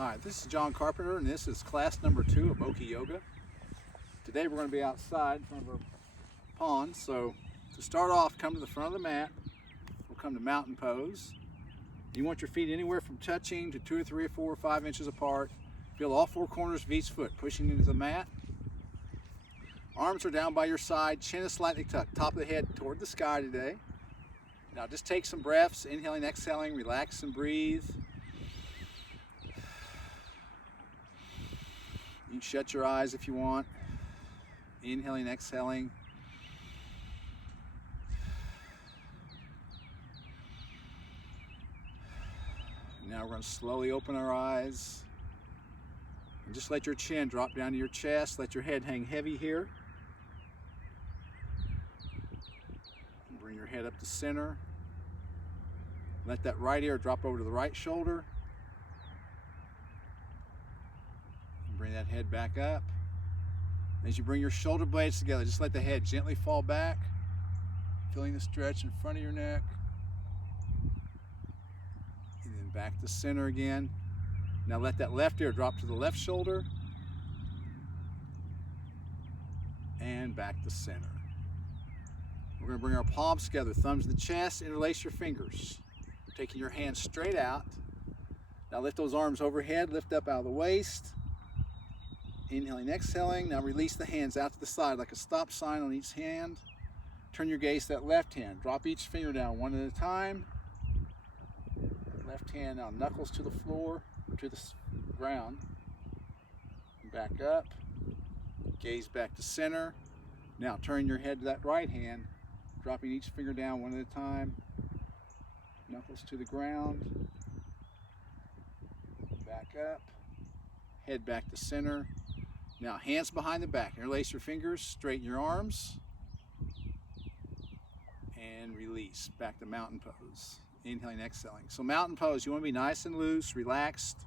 Hi, this is John Carpenter, and this is class number 2 of Okie Yoga. Today we're going to be outside in front of our pond. So to start off, come to the front of the mat. We'll come to mountain pose. You want your feet anywhere from touching to 2 or 3 or 4 or 5 inches apart. Feel all 4 corners of each foot pushing into the mat. Arms are down by your side, chin is slightly tucked, top of the head toward the sky today. Now just take some breaths, inhaling, exhaling, relax and breathe. You can shut your eyes if you want. Inhaling, exhaling. Now we're going to slowly open our eyes. And just let your chin drop down to your chest. Let your head hang heavy here. And bring your head up to center. Let that right ear drop over to the right shoulder. Bring that head back up. As you bring your shoulder blades together, just let the head gently fall back, feeling the stretch in front of your neck. And then back to center again. Now let that left ear drop to the left shoulder. And back to center. We're going to bring our palms together, thumbs in the chest, interlace your fingers. Taking your hands straight out. Now lift those arms overhead, lift up out of the waist. Inhaling, exhaling. Now release the hands out to the side like a stop sign on each hand. Turn your gaze to that left hand. Drop each finger down one at a time. Left hand now knuckles to the floor, or to the ground. Back up. Gaze back to center. Now turn your head to that right hand. Dropping each finger down one at a time. Knuckles to the ground. Back up. Head back to center. Now hands behind the back, interlace your fingers, straighten your arms, and release, back to mountain pose. Inhaling, exhaling. So mountain pose, you want to be nice and loose, relaxed.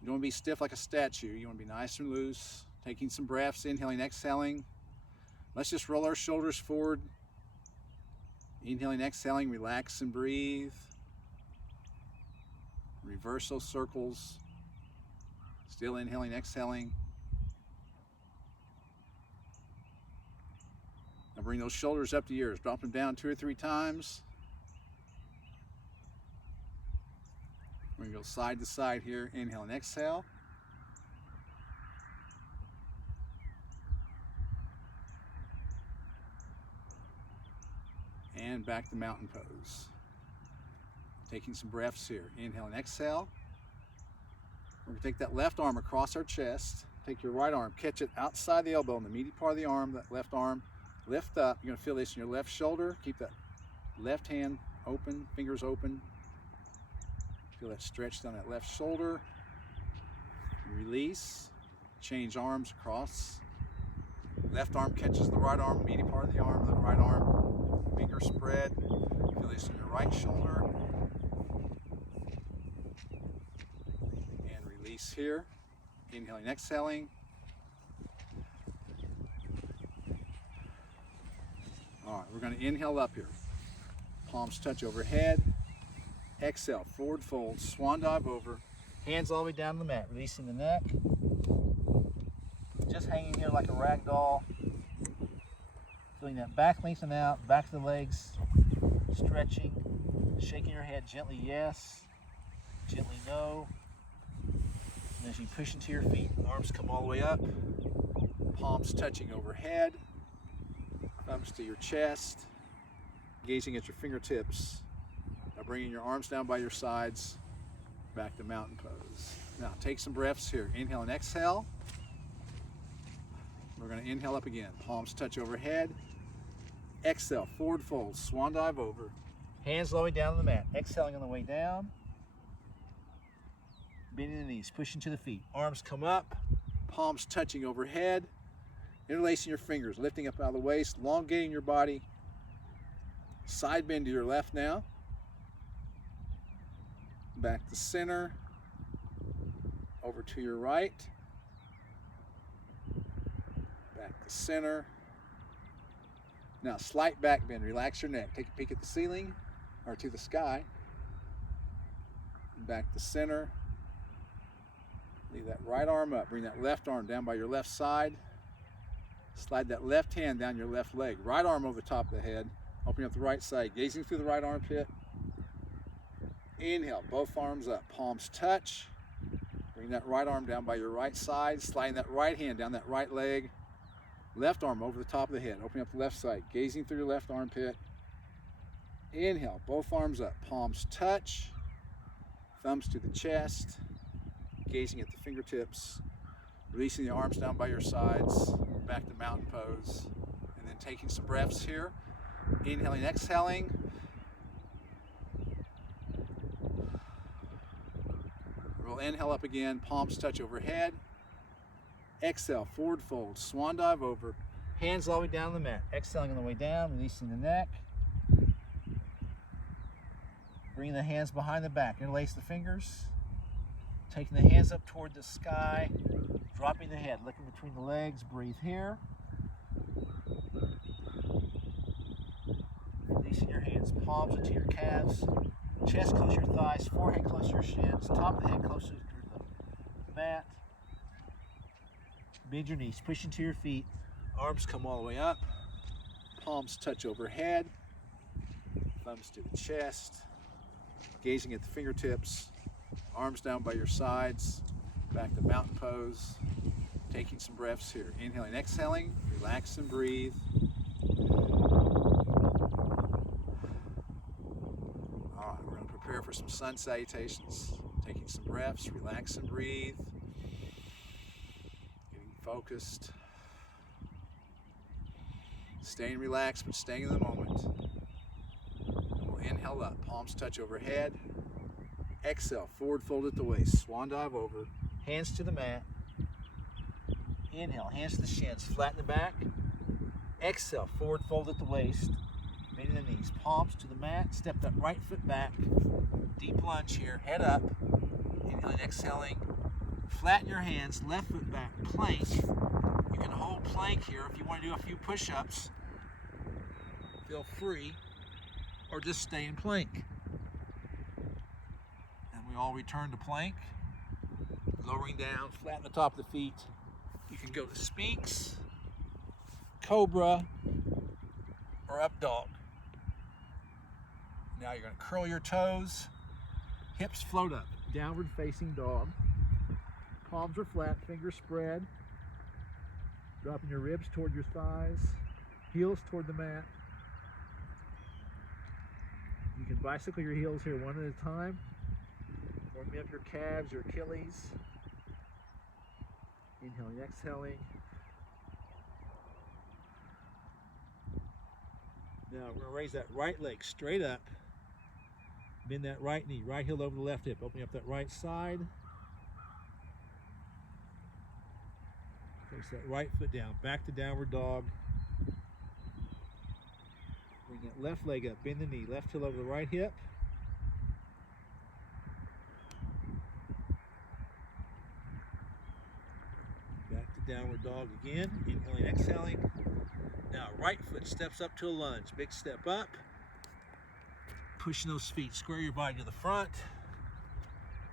You don't want to be stiff like a statue, you want to be nice and loose. Taking some breaths, inhaling, exhaling. Let's just roll our shoulders forward. Inhaling, exhaling, relax and breathe. Reverse those circles. Still inhaling, exhaling. Now bring those shoulders up to yours. Drop them down 2 or 3 times. We're going to go side to side here. Inhale and exhale. And back to mountain pose. Taking some breaths here. Inhale and exhale. We're going to take that left arm across our chest. Take your right arm, catch it outside the elbow in the meaty part of the arm, that left arm. Lift up. You're going to feel this in your left shoulder. Keep that left hand open, fingers open. Feel that stretch down that left shoulder. Release. Change arms across. Left arm catches the right arm, meaty part of the arm, the right arm. Fingers spread. Feel this in your right shoulder. And release here. Inhaling, exhaling. All right, we're going to inhale up here. Palms touch overhead. Exhale, forward fold, swan dive over. Hands all the way down the mat, releasing the neck. Just hanging here like a rag doll. Feeling that back lengthen out, back of the legs, stretching. Shaking your head gently, yes. Gently, no. And as you push into your feet, arms come all the way up. Palms touching overhead. Thumbs to your chest, gazing at your fingertips. Now bringing your arms down by your sides, back to mountain pose. Now take some breaths here. Inhale and exhale. We're going to inhale up again. Palms touch overhead. Exhale, forward fold, swan dive over. Hands low way down on the mat. Exhaling on the way down. Bending the knees, pushing to the feet. Arms come up, palms touching overhead. Interlacing your fingers, lifting up out of the waist, elongating your body. Side bend to your left now. Back to center. Over to your right. Back to center. Now slight back bend, relax your neck. Take a peek at the ceiling or to the sky. Back to center. Leave that right arm up. Bring that left arm down by your left side. Slide that left hand down your left leg. Right arm over the top of the head. Opening up the right side, gazing through the right armpit. Inhale, both arms up, palms touch. Bring that right arm down by your right side, sliding that right hand down that right leg. Left arm over the top of the head, opening up the left side, gazing through your left armpit. Inhale, both arms up, palms touch. Thumbs to the chest, gazing at the fingertips. Releasing the arms down by your sides, back to mountain pose. And then taking some breaths here. Inhaling, exhaling. We'll inhale up again, palms touch overhead. Exhale, forward fold, swan dive over. Hands all the way down the mat. Exhaling on the way down, releasing the neck. Bring the hands behind the back. Interlace the fingers. Taking the hands up toward the sky. Dropping the head, looking between the legs. Breathe here. Releasing your hands, palms into your calves. Chest close to your thighs, forehead close to your shins, top of the head closer to the mat. Bend your knees, push into your feet. Arms come all the way up. Palms touch overhead. Thumbs to the chest. Gazing at the fingertips. Arms down by your sides. Back to mountain pose. Taking some breaths here. Inhaling, exhaling. Relax and breathe. Prepare for some sun salutations. Taking some breaths, relax and breathe. Getting focused. Staying relaxed, but staying in the moment. And we'll inhale up, palms touch overhead. Exhale, forward fold at the waist, swan dive over. Hands to the mat. Inhale, hands to the shins, flatten the back. Exhale, forward fold at the waist. Bending the knees, palms to the mat, step that right foot back. Deep lunge here, head up. Inhaling, exhaling. Flatten your hands, left foot back, plank. You can hold plank here if you want to do a few push-ups. Feel free, or just stay in plank. And we all return to plank. Lowering down, flatten the top of the feet. You can go to Sphinx, Cobra, or Up Dog. Now you're going to curl your toes, hips float up, downward facing dog. Palms are flat, fingers spread. Dropping your ribs toward your thighs, heels toward the mat. You can bicycle your heels here one at a time. Warming up your calves, your Achilles. Inhaling, exhaling. Now we're going to raise that right leg straight up. Bend that right knee, right heel over the left hip. Opening up that right side. Place that right foot down, back to downward dog. Bring that left leg up, bend the knee, left heel over the right hip. Back to downward dog again, inhaling, exhaling. Now right foot steps up to a lunge, big step up. Pushing those feet, square your body to the front.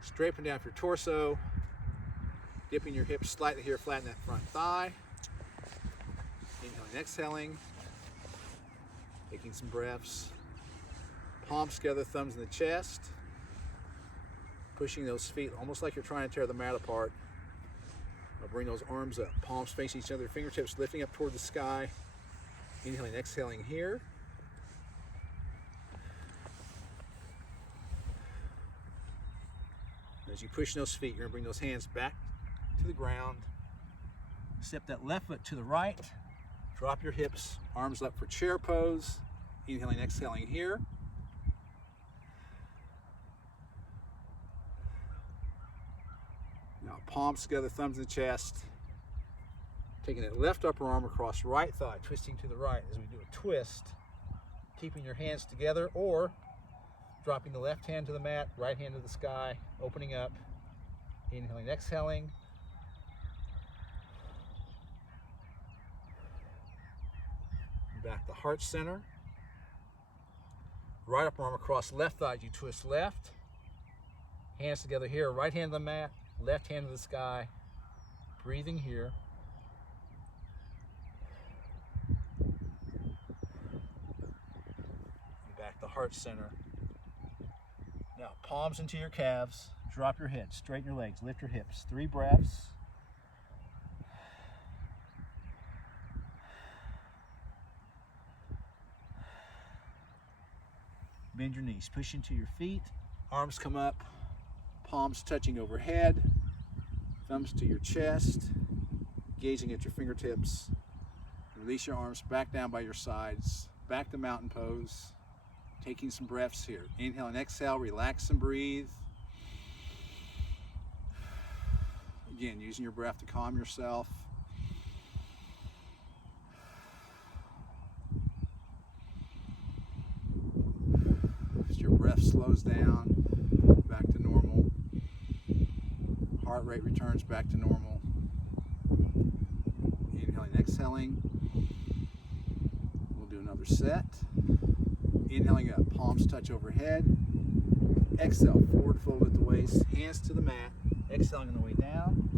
Straighten down your torso. Dipping your hips slightly here, flatten that front thigh. Inhaling, exhaling. Taking some breaths. Palms together, thumbs in the chest. Pushing those feet almost like you're trying to tear the mat apart. Now bring those arms up, palms facing each other, fingertips lifting up toward the sky. Inhaling, exhaling here. As you push those feet, you're going to bring those hands back to the ground. Step that left foot to the right. Drop your hips, arms up for chair pose. Inhaling, exhaling here. Now palms together, thumbs in the chest. Taking that left upper arm across right thigh, twisting to the right as we do a twist. Keeping your hands together or dropping the left hand to the mat, right hand to the sky, opening up. Inhaling, exhaling. Back to heart center. Right upper arm across left thigh, you twist left. Hands together here, right hand to the mat, left hand to the sky, breathing here. Back to heart center. Now palms into your calves, drop your head, straighten your legs, lift your hips. 3 breaths. Bend your knees, push into your feet, arms come up, palms touching overhead, thumbs to your chest, gazing at your fingertips. Release your arms back down by your sides, back to mountain pose. Taking some breaths here. Inhale and exhale, relax and breathe. Again, using your breath to calm yourself. As your breath slows down, back to normal. Heart rate returns back to normal. Inhaling, exhaling. We'll do another set. Inhaling up, palms touch overhead. Exhale, forward fold at the waist, hands to the mat. Exhaling on the way down.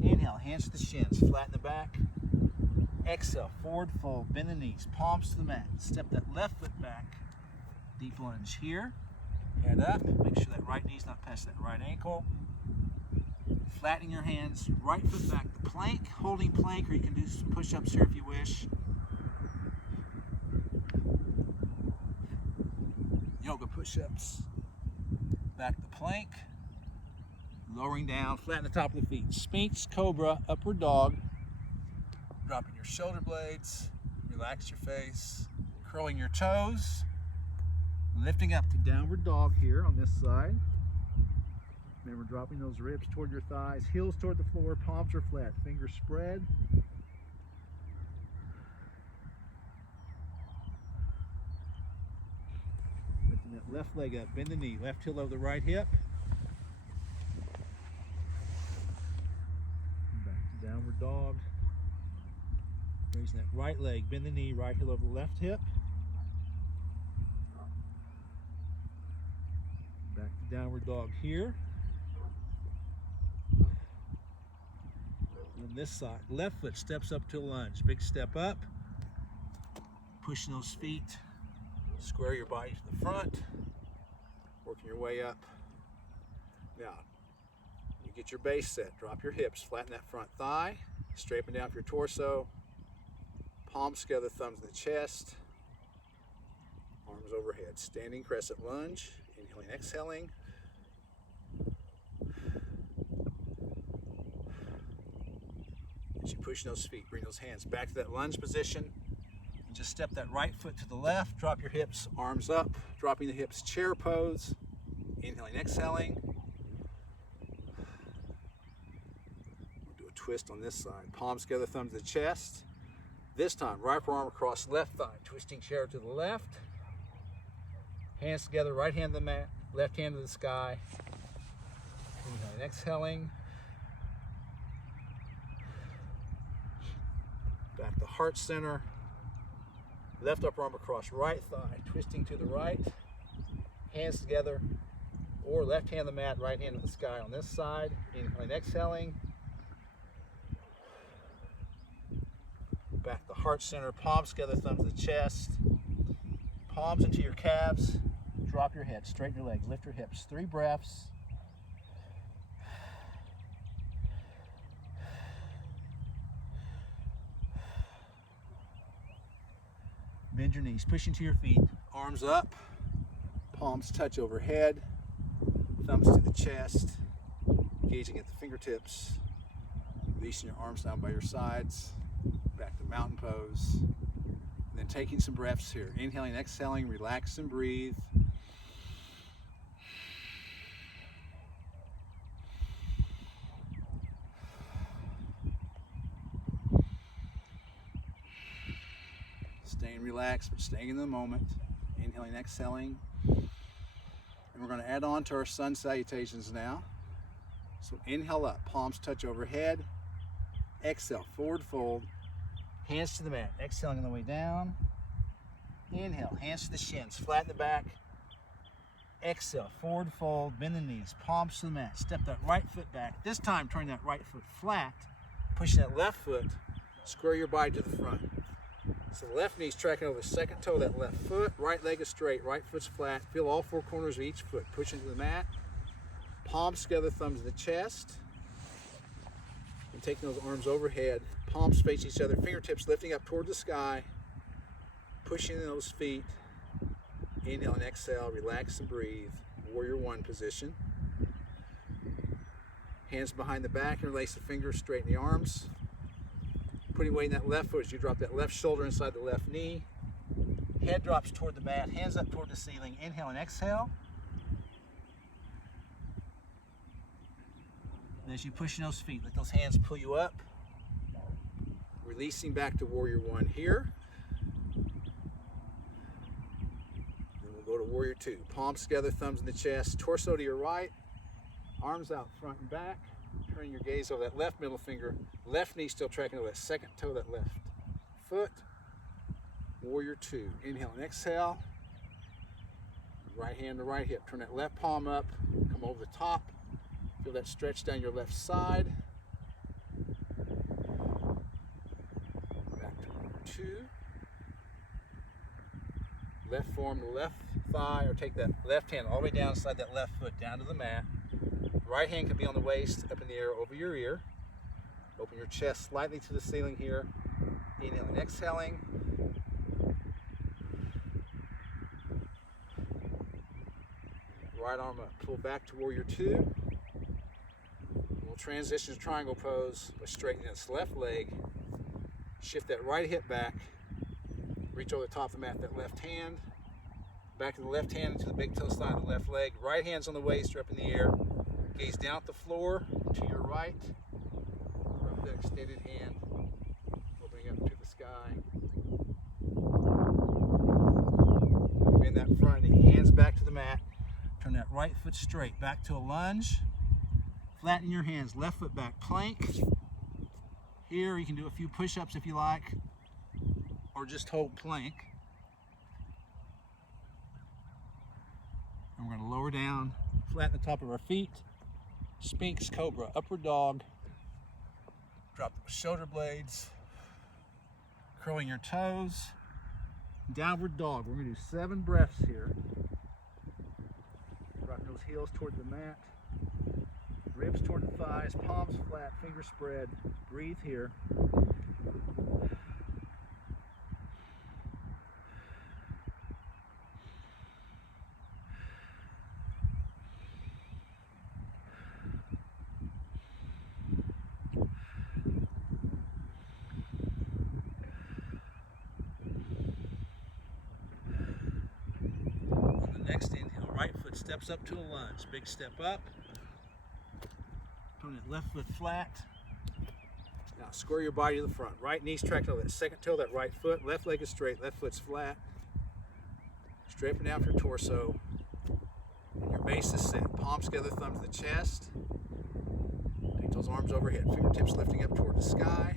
Inhale, hands to the shins, flatten the back. Exhale, forward fold, bend the knees, palms to the mat. Step that left foot back. Deep lunge here. Head up, make sure that right knee's not past that right ankle. Flattening your hands, right foot back to plank, holding plank, or you can do some push-ups here if you wish. Yoga push-ups. Back to plank. Lowering down, flatten the top of the feet. Sphinx, cobra, upward dog. Dropping your shoulder blades. Relax your face. Curling your toes. Lifting up to downward dog here on this side. Remember dropping those ribs toward your thighs. Heels toward the floor, palms are flat. Fingers spread. That left leg up, bend the knee, left heel over the right hip. Back to downward dog. Raising that right leg, bend the knee, right heel over the left hip. Back to downward dog here. On this side, left foot steps up to a lunge. Big step up. Pushing those feet. Square your body to the front, working your way up. Now, you get your base set, drop your hips, flatten that front thigh, straighten down for your torso, palms together, thumbs in the chest, arms overhead, standing crescent lunge, inhaling, exhaling. As you push those feet, bring those hands back to that lunge position. Just step that right foot to the left, drop your hips, arms up, dropping the hips, chair pose, inhaling, exhaling. We'll do a twist on this side. Palms together, thumbs to the chest. This time, right forearm across left thigh, twisting chair to the left. Hands together, right hand to the mat, left hand to the sky. Inhaling, exhaling. Back to heart center. Left upper arm across right thigh, twisting to the right. Hands together, or left hand to the mat, right hand to the sky on this side. Inhaling, exhaling. Back to heart center, palms together, thumbs to the chest. Palms into your calves. Drop your head, straighten your legs, lift your hips. 3 breaths. Bend your knees, push into your feet, arms up, palms touch overhead, thumbs to the chest, gazing at the fingertips, releasing your arms down by your sides, back to mountain pose, and then taking some breaths here. Inhaling, exhaling, relax and breathe. Staying relaxed, but staying in the moment. Inhaling, exhaling. And we're going to add on to our sun salutations now. So inhale up, palms touch overhead. Exhale, forward fold. Hands to the mat, exhaling on the way down. Inhale, hands to the shins, flatten the back. Exhale, forward fold, bend the knees, palms to the mat. Step that right foot back. This time, turn that right foot flat. Push that left foot, square your body to the front. So the left knee's tracking over the second toe of that left foot. Right leg is straight, right foot's flat. Feel all four corners of each foot. Push into the mat. Palms together, thumbs in the chest. And taking those arms overhead. Palms face each other, fingertips lifting up toward the sky. Pushing in those feet. Inhale and exhale, relax and breathe. Warrior One position. Hands behind the back, interlace the fingers, straighten the arms. Putting weight in that left foot as you drop that left shoulder inside the left knee. Head drops toward the mat, hands up toward the ceiling. Inhale and exhale. And as you push in those feet, let those hands pull you up. Releasing back to Warrior One here. Then we'll go to Warrior Two. Palms together, thumbs in the chest, torso to your right, arms out front and back. Turning your gaze over that left middle finger, left knee still tracking over that second toe of that left foot. Warrior Two. Inhale and exhale. Right hand to right hip. Turn that left palm up, come over the top. Feel that stretch down your left side. Back to Warrior Two. Left forearm to left thigh, or take that left hand all the way down inside that left foot down to the mat. Right hand can be on the waist, up in the air over your ear. Open your chest slightly to the ceiling here. Inhaling, exhaling. Right arm up, pull back to Warrior Two. We'll transition to triangle pose by straightening this left leg. Shift that right hip back. Reach over the top of the mat, that left hand. Back of the left hand into the big toe side of the left leg. Right hand's on the waist or up in the air. Gaze down at the floor to your right. Rub that extended hand, opening up to the sky. Bend that front knee, hands back to the mat. Turn that right foot straight, back to a lunge. Flatten your hands, left foot back, plank. Here you can do a few push-ups if you like, or just hold plank. And we're going to lower down, flatten the top of our feet. Sphinx, Cobra, Upward Dog. Drop the shoulder blades. Curling your toes. Downward Dog. We're going to do 7 breaths here. Drop those heels toward the mat. Ribs toward the thighs. Palms flat. Fingers spread. Breathe here. Next inhale, right foot steps up to a lunge. Big step up. Turn that left foot flat. Now square your body to the front. Right knee's tracking over that second toe of that right foot. Left leg is straight, left foot's flat. Straighten down for your torso. And your base is set. Palms together, thumbs to the chest. Take those arms overhead. Fingertips lifting up toward the sky.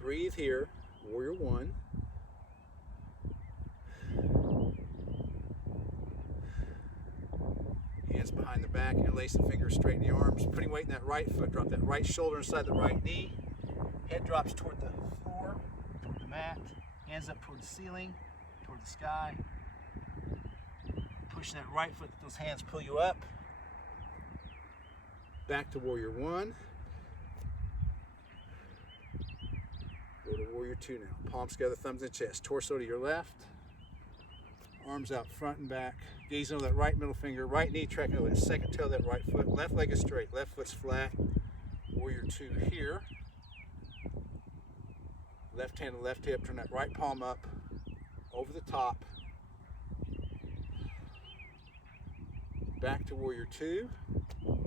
Breathe here. Warrior One. Hands behind the back, interlace the fingers, straighten the arms. Putting weight in that right foot, drop that right shoulder inside the right knee. Head drops toward the floor, toward the mat. Hands up toward the ceiling, toward the sky. Push that right foot, let those hands pull you up. Back to Warrior One. Go to Warrior Two now. Palms together, thumbs in the chest. Torso to your left. Arms out front and back. Gazing over that right middle finger. Right knee tracking over that second toe of that right foot. Left leg is straight. Left foot's flat. Warrior Two here. Left hand to left hip. Turn that right palm up. Over the top. Back to Warrior Two. And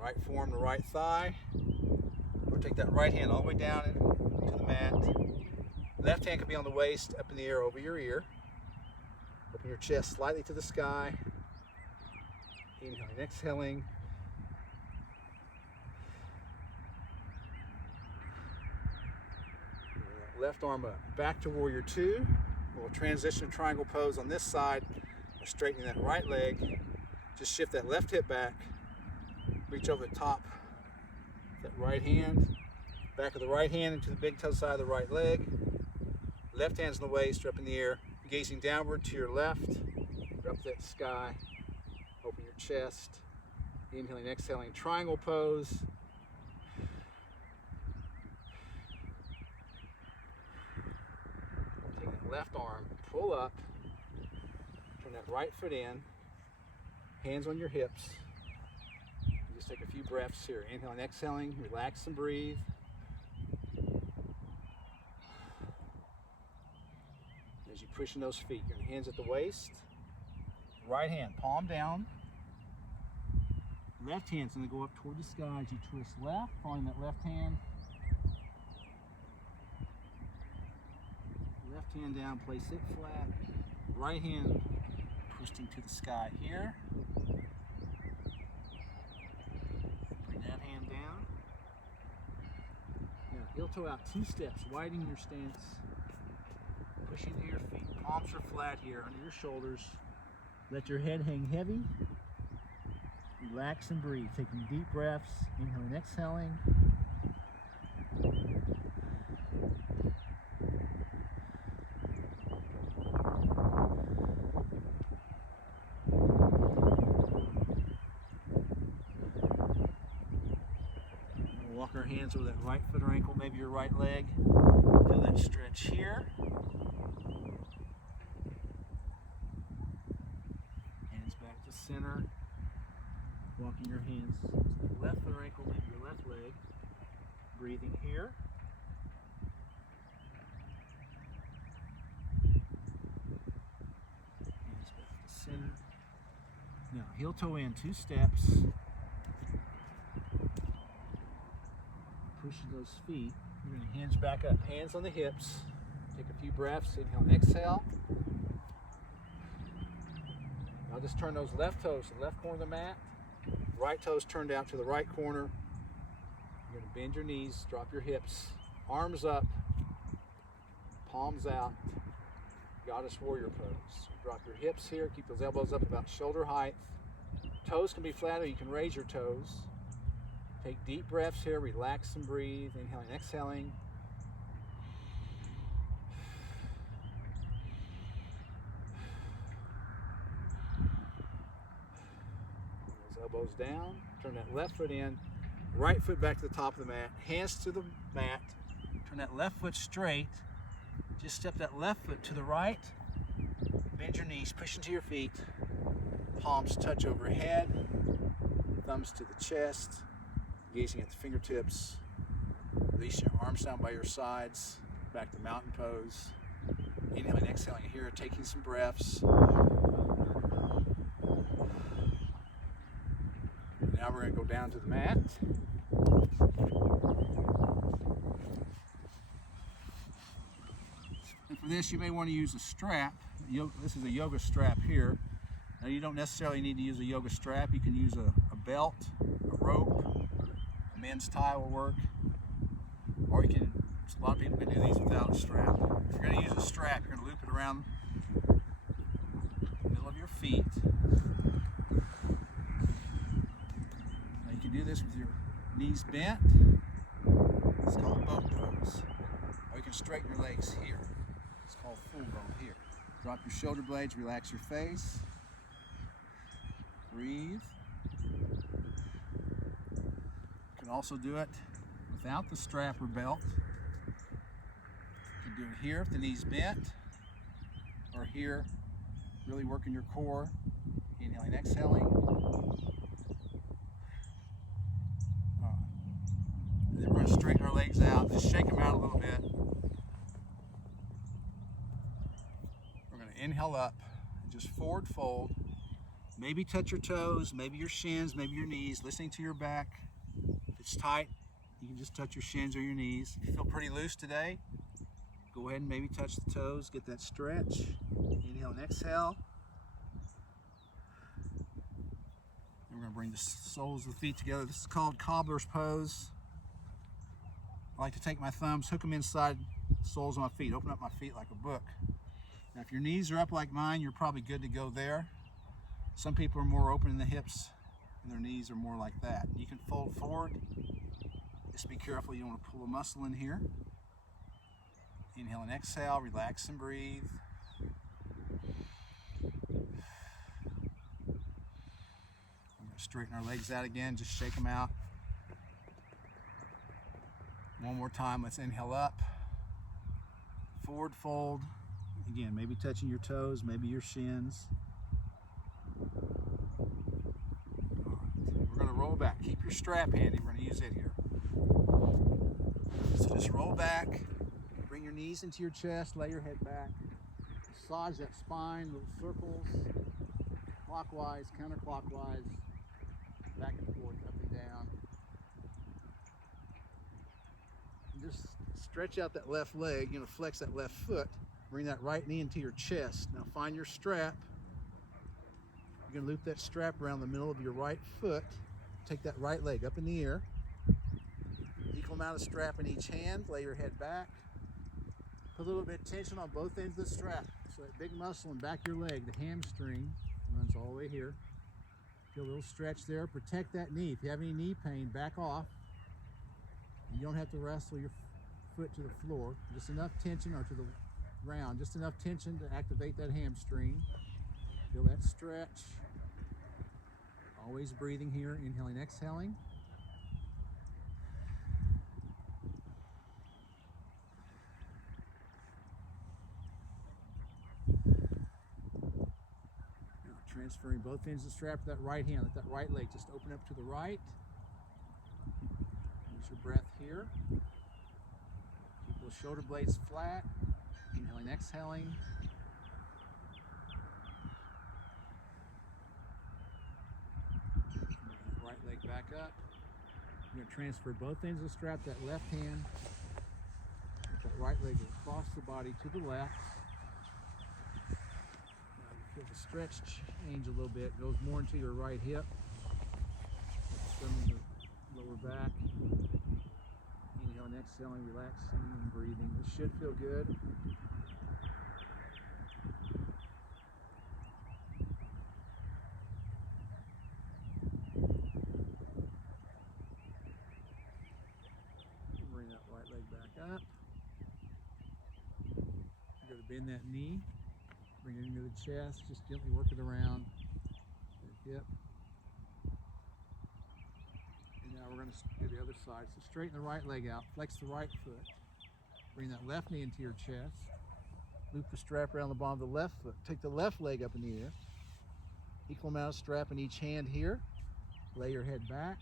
right forearm to right thigh. Or take that right hand all the way down to the mat. Left hand can be on the waist, up in the air over your ear. Open your chest slightly to the sky. Inhaling, exhaling. Left arm up. Back to Warrior Two. We'll transition to triangle pose on this side. We're straightening that right leg. Just shift that left hip back. Reach over the top. That right hand. Back of the right hand into the big toe side of the right leg. Left hand's in the waist, up in the air. Gazing downward to your left. Up to that sky. Open your chest. Inhaling, exhaling, triangle pose. Take that left arm, pull up. Turn that right foot in. Hands on your hips. Just take a few breaths here. Inhaling, exhaling, relax and breathe. As you push in those feet, your hands at the waist. Right hand, palm down. Left hand's gonna go up toward the sky as you twist left, following that left hand. Left hand down, place it flat. Right hand twisting to the sky here. Bring that hand down. Now heel toe out 2 steps, widening your stance. Push into your feet. Palms are flat here under your shoulders. Let your head hang heavy. Relax and breathe. Taking deep breaths. Inhaling, exhaling. We'll walk our hands over that right foot or ankle, maybe your right leg. Feel that stretch here. Center, walking your hands to the left foot or ankle, maybe your left leg. Breathing here. Hands back to center. Now, heel toe in 2 steps. Pushing those feet. You're going to hinge back up, hands on the hips. Take a few breaths. Inhale and exhale. Now just turn those left toes to the left corner of the mat. Right toes turned out to the right corner. You're going to bend your knees, drop your hips, arms up, palms out. Goddess warrior pose. Drop your hips here, keep those elbows up about shoulder height. Toes can be flat or you can raise your toes. Take deep breaths here, relax and breathe. Inhaling, exhaling. Elbows down, turn that left foot in, right foot back to the top of the mat, hands to the mat, turn that left foot straight, just step that left foot to the right, bend your knees, push into your feet, palms touch overhead, thumbs to the chest, gazing at the fingertips, release your arms down by your sides, back to mountain pose, inhaling, exhaling here, taking some breaths. Now we're going to go down to the mat. And for this, you may want to use a strap. This is a yoga strap here. Now you don't necessarily need to use a yoga strap. You can use a belt, a rope, a men's tie will work. Or you can, a lot of people can do these without a strap. If you're going to use a strap, you're going to loop it around the middle of your feet. Do this with your knees bent. It's called boat pose. Or you can straighten your legs here. It's called full boat here. Drop your shoulder blades, relax your face. Breathe. You can also do it without the strap or belt. You can do it here if the knee's bent, or here, really working your core. Inhaling, exhaling. Then we're going to straighten our legs out, just shake them out a little bit. We're going to inhale up and just forward fold. Maybe touch your toes, maybe your shins, maybe your knees, listening to your back. If it's tight, you can just touch your shins or your knees. If you feel pretty loose today, go ahead and maybe touch the toes, get that stretch. Inhale and exhale. And we're going to bring the soles of the feet together. This is called cobbler's pose. I like to take my thumbs, hook them inside the soles of my feet, open up my feet like a book. Now if your knees are up like mine, you're probably good to go there. Some people are more open in the hips and their knees are more like that. You can fold forward. Just be careful, you don't want to pull a muscle in here. Inhale and exhale, relax and breathe. We're going to straighten our legs out again, just shake them out. One more time, let's inhale up. Forward fold. Again, maybe touching your toes, maybe your shins. All right, we're going to roll back. Keep your strap handy, we're going to use it here. So just roll back, bring your knees into your chest, lay your head back. Massage that spine, little circles, clockwise, counterclockwise, back and forth, up and down. And just stretch out that left leg, you're gonna flex that left foot, bring that right knee into your chest. Now find your strap. You're gonna loop that strap around the middle of your right foot. Take that right leg up in the air. Equal amount of strap in each hand, lay your head back. Put a little bit of tension on both ends of the strap. So that big muscle in back of your leg, the hamstring, runs all the way here. Feel a little stretch there. Protect that knee. If you have any knee pain, back off. And you don't have to wrestle your foot to the floor. Just enough tension, or to the ground, just enough tension to activate that hamstring. Feel that stretch. Always breathing here, inhaling, exhaling. Transferring both ends of the strap to that right hand. Let that right leg just open up to the right. Use your breath here. Keep those shoulder blades flat. Inhaling, exhaling. Right leg back up. You're going to transfer both ends of the strap to that left hand. Let that right leg across the body to the left. Feel the stretch change a little bit. Goes more into your right hip. Swimming the lower back. Inhaling, exhaling, relaxing and breathing. This should feel good. Bring that right leg back up. You're going to bend that knee. Bring it into the chest, just gently work it around the hip. And now we're going to do the other side. So straighten the right leg out, flex the right foot. Bring that left knee into your chest. Loop the strap around the bottom of the left foot. Take the left leg up in the air. Equal amount of strap in each hand here. Lay your head back.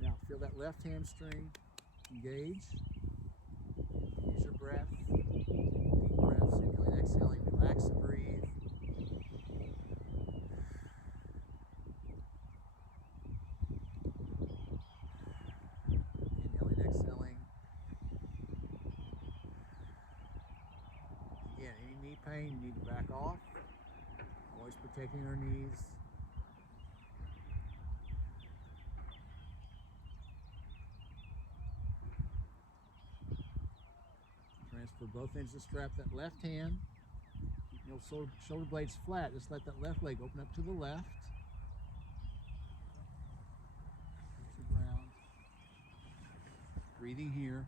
Now feel that left hamstring engage. Use your breath. Deep breaths, inhaling, exhaling, relax and breathe. Inhaling, exhaling. Again, any knee pain, you need to back off. Always protecting our knees. Transfer both ends of the strap, that left hand. Keep your shoulder blades flat. Just let that left leg open up to the left. Touch the ground. Breathing here.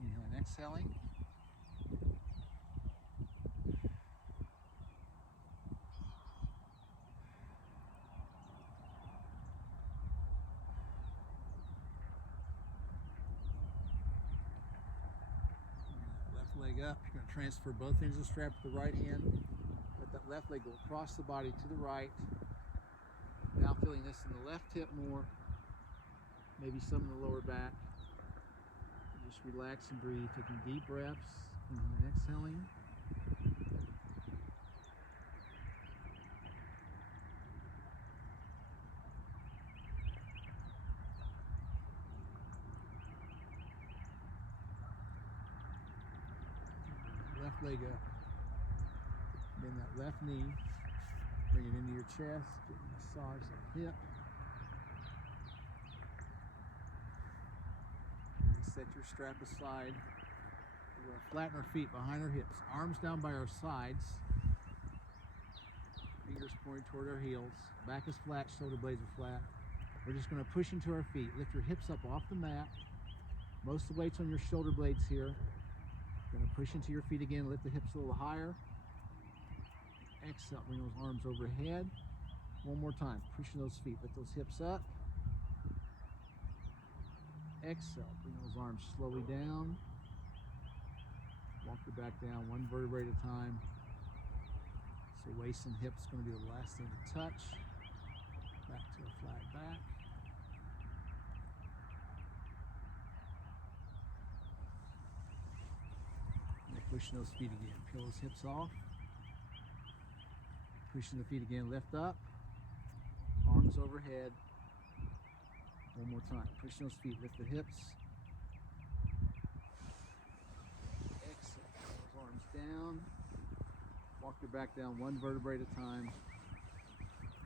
Inhaling, exhaling. Leg up. You're going to transfer both ends of the strap to the right hand. Let that left leg go across the body to the right. Now feeling this in the left hip more, maybe some in the lower back. Just relax and breathe, taking deep breaths, inhaling, exhaling. Left leg up. Bend that left knee. Bring it into your chest. Massage that hip. And set your strap aside. We're going to flatten our feet behind our hips, arms down by our sides, fingers pointing toward our heels, back is flat, shoulder blades are flat. We're just going to push into our feet, lift your hips up off the mat. Most of the weight's on your shoulder blades here. Going to push into your feet again, lift the hips a little higher. Exhale, bring those arms overhead. One more time, pushing those feet, lift those hips up. Exhale, bring those arms slowly down. Walk your back down, one vertebrae at a time. So waist and hips going to be the last thing to touch. Back to a flat back. And pushing those feet again, peel those hips off. Pushing the feet again, lift up. Arms overhead. One more time, pushing those feet, lift the hips. Exhale, those arms down. Walk your back down one vertebrae at a time.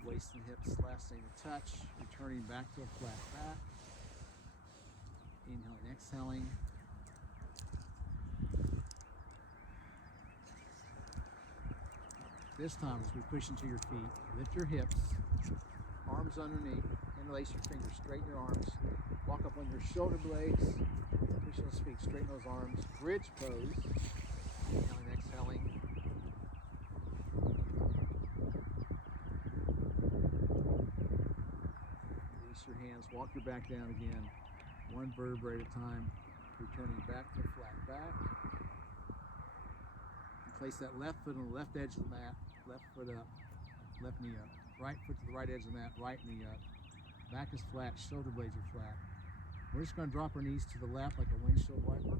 Waist and hips, last thing to touch. Returning back to a flat back. Inhaling, exhaling. This time, as we push into your feet, lift your hips, arms underneath, interlace your fingers, straighten your arms. Walk up on your shoulder blades, push those feet, straighten those arms. Bridge pose. Inhaling, exhaling. Your hands, walk your back down again, one vertebrae at a time, returning back to a flat back. And place that left foot on the left edge of the mat, left foot up, left knee up, right foot to the right edge of the mat, right knee up. Back is flat, shoulder blades are flat. We're just going to drop our knees to the left like a windshield wiper.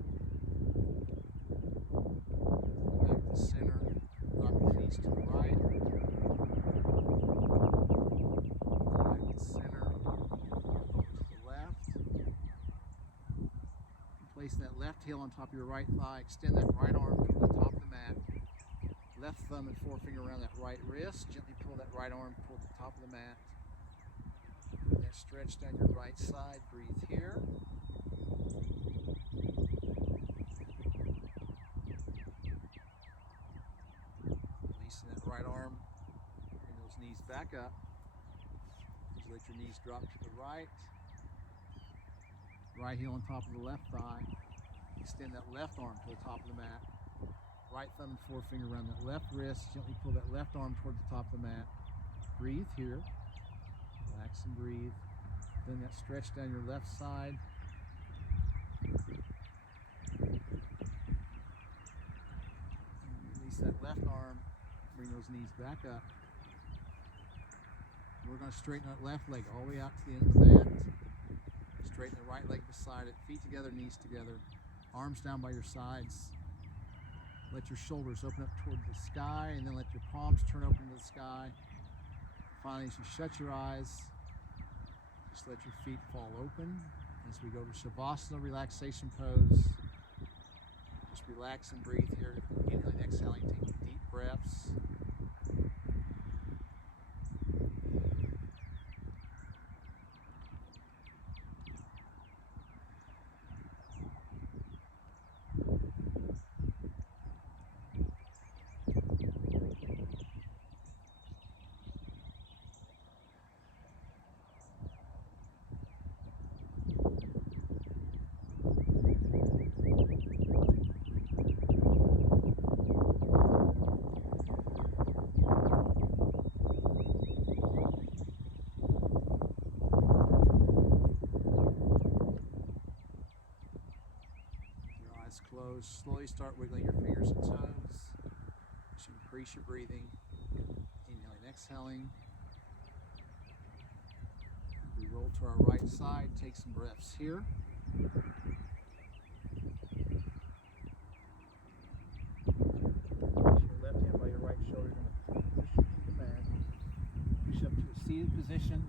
Back to center, drop your knees to the right. Back to center. Place that left heel on top of your right thigh, extend that right arm to the top of the mat, left thumb and forefinger around that right wrist, gently pull that right arm toward the top of the mat. Let that stretch down your right side, breathe here. Releasing that right arm, bring those knees back up. Just let your knees drop to the right. Right heel on top of the left thigh. Extend that left arm to the top of the mat. Right thumb and forefinger around that left wrist. Gently pull that left arm toward the top of the mat. Breathe here. Relax and breathe. Then that stretch down your left side. Release that left arm. Bring those knees back up. We're going to straighten that left leg all the way out to the end of the mat. Straighten the right leg beside it, feet together, knees together, arms down by your sides. Let your shoulders open up toward the sky, and then let your palms turn open to the sky. Finally, as you shut your eyes, just let your feet fall open. As we go to Shavasana, relaxation pose, just relax and breathe here. Inhaling, exhaling, taking deep breaths. Close. Slowly start wiggling your fingers and toes. Just increase your breathing. Inhaling, exhaling. We roll to our right side. Take some breaths here. Place your left hand by your right shoulder. Push into the mat. Push up to a seated position.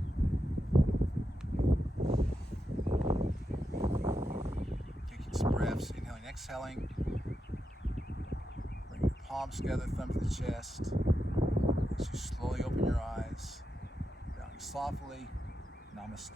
Breaths, inhaling, exhaling. Bring your palms together, thumb to the chest. As you slowly open your eyes, bowing softly, namaste.